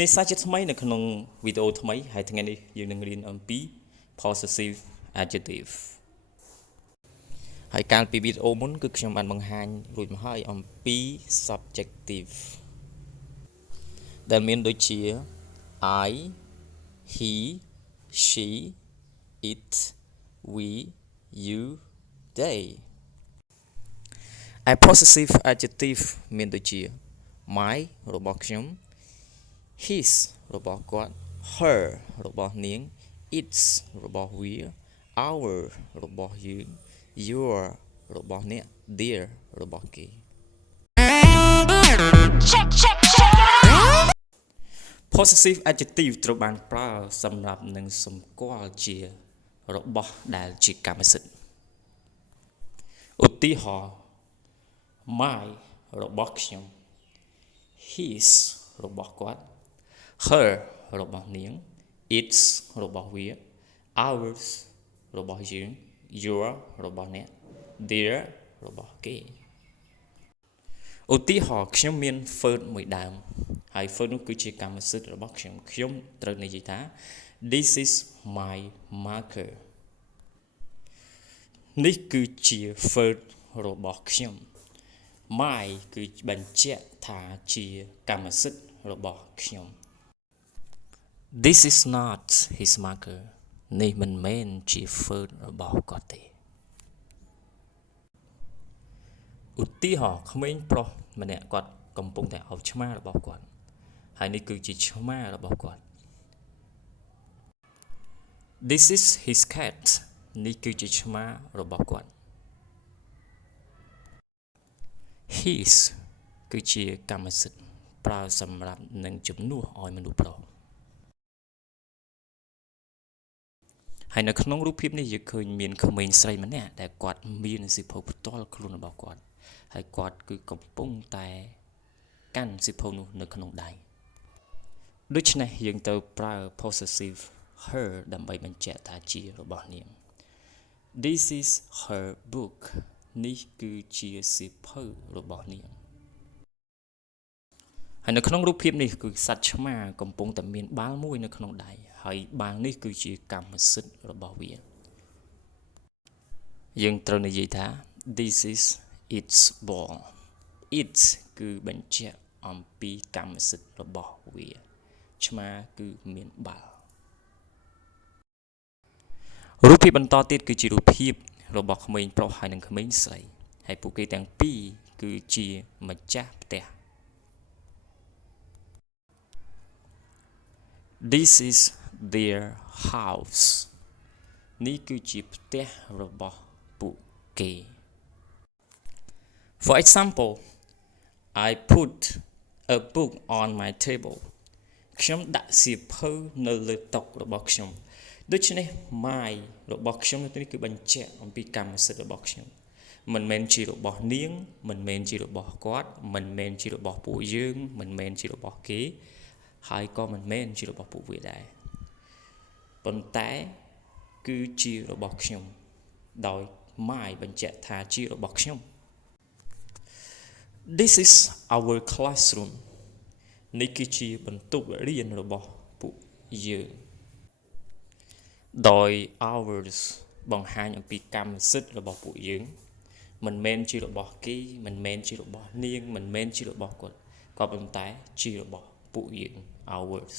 នេះសាជាថ្មីនៅក្នុងវីដេអូថ្មីហើយថ្ងៃនេះយើងនឹងរៀនអំពី possessive adjective ហើយកាលពីវីដេអូមុនគឺខ្ញុំបានបង្ហាញរួចមកហើយអំពី subjective ដែលមានដូចជា I he she it we you they ឯ possessive adjective មានដូចជា my របស់ខ្ញុំhis របស់គាត់ her របស់នាង its របស់វា our របស់យើង your របស់អ្នក their របស់គេ Possessive adjective ត្រូវបានប្រើសម្រាប់នឹងសម្គាល់ជារបស់ដែលជាកម្មសិទ្ធិឧទាហរណ៍ my របស់ខ្ញុំ his របស់គាត់ her របស់នាង its របស់វា ours របស់យើង your របស់អ្នក their របស់គេឧទាហរណ៍ខ្ញុំមាន food មួយដើមហើយ food នោះគឺជាកម្មសិទ្ធិរបស់ខ្ញុំត្រូវនិយាយថា this is my marker នេះគឺជា food របស់ខ្ញុំ my គឺបញ្ជាក់ថាជាកម្មសិទ្ធិរបស់ខ្ញុំ This is not his marker នេះមិនមែនជា food របស់គាត់ទេឧទាហរណ៍ក្មេងប្រុសម្នាក់គាត់កំពុងតែអោបឆ្មារបស់គាត់ហើយនេះគឺជាឆ្មារបស់គាត់ This is his cat នេះគឺជាឆ្មារបស់គាត់ His គឺជាកម្មសិទ្ធិប្រើសម្រាប់នឹងជំនួសឲ្យមនុស្សប្រុសហើយនៅក្នុងរូបភាពនេះយើងឃើញមានក្មេងស្រីម្នាក់ដែលគាត់មានសិភៅផ្ទាល់ខ្លួនរបស់គាត់ហើយគាត់គឺកំពុងតែកាន់សិភៅនោះនៅក្នុងដៃដូច្នេះយើងទៅប្រើ possessive her ដើម្បីបញ្ជាក់ថាជារបស់នាង This is her book នេះគឺជាសិភៅរបស់នាងហើយនៅក្នុងរូបភាពនេះគឺសត្វឆ្មាកំពុងតែមានបាល់មួយនៅក្នុងដៃហើយបាល់នេះគឺជាកម្មសិទ្ធិរបស់វាយើងត្រូវនិយាយថា This is its ball it គឺបញ្ជាក់អំពីកម្មសិទ្ធិរបស់វាឆ្មាគឺមានបាល់រូបភាពបន្តទៀតគឺជារូបភាពរបស់ក្មេងប្រុសហើយនិងក្មេងស្រីហើយពួកគេទាំងពីរគឺជាម្ចាស់ផ្ទះThis is their house នេះគឺជាផ្ទះរបស់ពួកគេ For example I put a book on my table ខ្ញុំដាក់សៀវភៅនៅលើតុរបស់ខ្ញុំដូច្នេះ my របស់ខ្ញុំនេះគឺបញ្ជាក់អំពីកម្មសិទ្ធិរបស់ខ្ញុំមិនមែនជារបស់នាងមិនមែនជារបស់គាត់មិនមែនជារបស់ពួកយើងមិនមែនជារបស់គេហើយក៏មិនមែនជារបស់ពួកវាដែរប៉ុន្តែគឺជារបស់ខ្ញុំដោយ my បញ្ជាក់ថាជារបស់ខ្ញុំ This is our classroom នេះគឺជាបន្ទប់រៀនរបស់ពួកយើងដោយ ours បង្ហាញអំពីកម្មសិទ្ធិរបស់ពួកយើងមិនមែនជារបស់គេមិនមែនជារបស់នាងមិនមែនជារបស់គាត់ក៏ប៉ុន្តែជារបស់ពួកយើង ours